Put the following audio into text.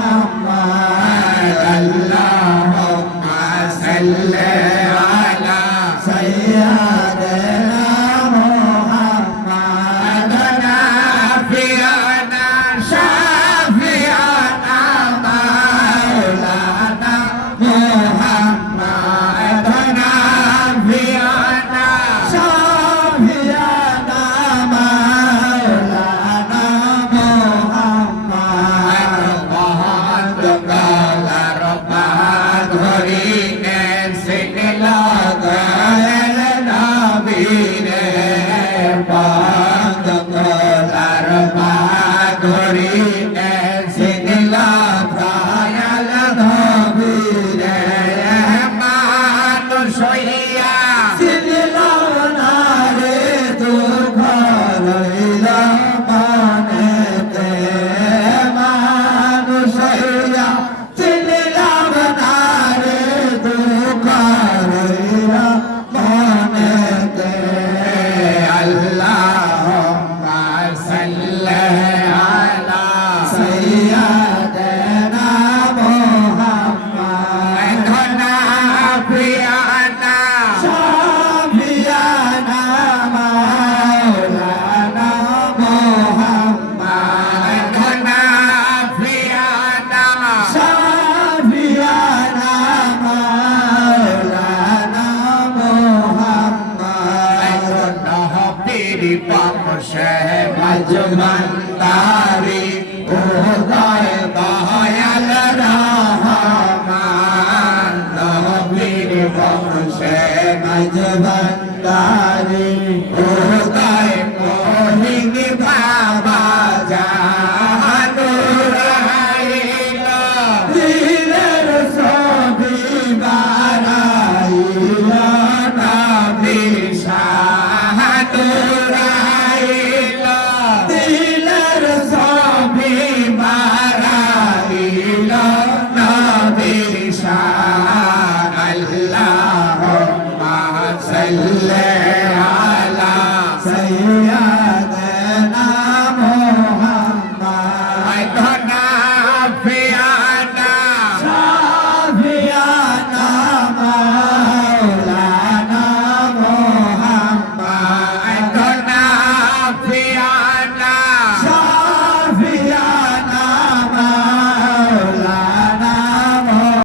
محمد اللهم صل على سيدنا محمد نافعنا شافعنا مولانا محمد نافعنا شافعنا مولانا محمد وحدك ربنا ধরিলেন সিনলা গায়ের নবীরে পাগলার ধরিলেন সিনলা গায়ের নবীরে মানুষ হইয়া সিনলা না রে দুঃখ রইল মনেতে মানুষ হইয়া সিনলা না রে দুঃখ রইল মনেতে আল্লাহুম্মা সাল্লি আলা সাইয়্যিদিনা মুহাম্মাদ নাফিয়ানা শাফিয়ানা মাওলানা মুহাম্মদ নাফিয়ানা শাফিয়ানা মাওলানা মুহাম্মদ নহবীর পাশে মজমন্দারি উদয় দয়াল রহমান নহবীর পাশে মজমন্দারি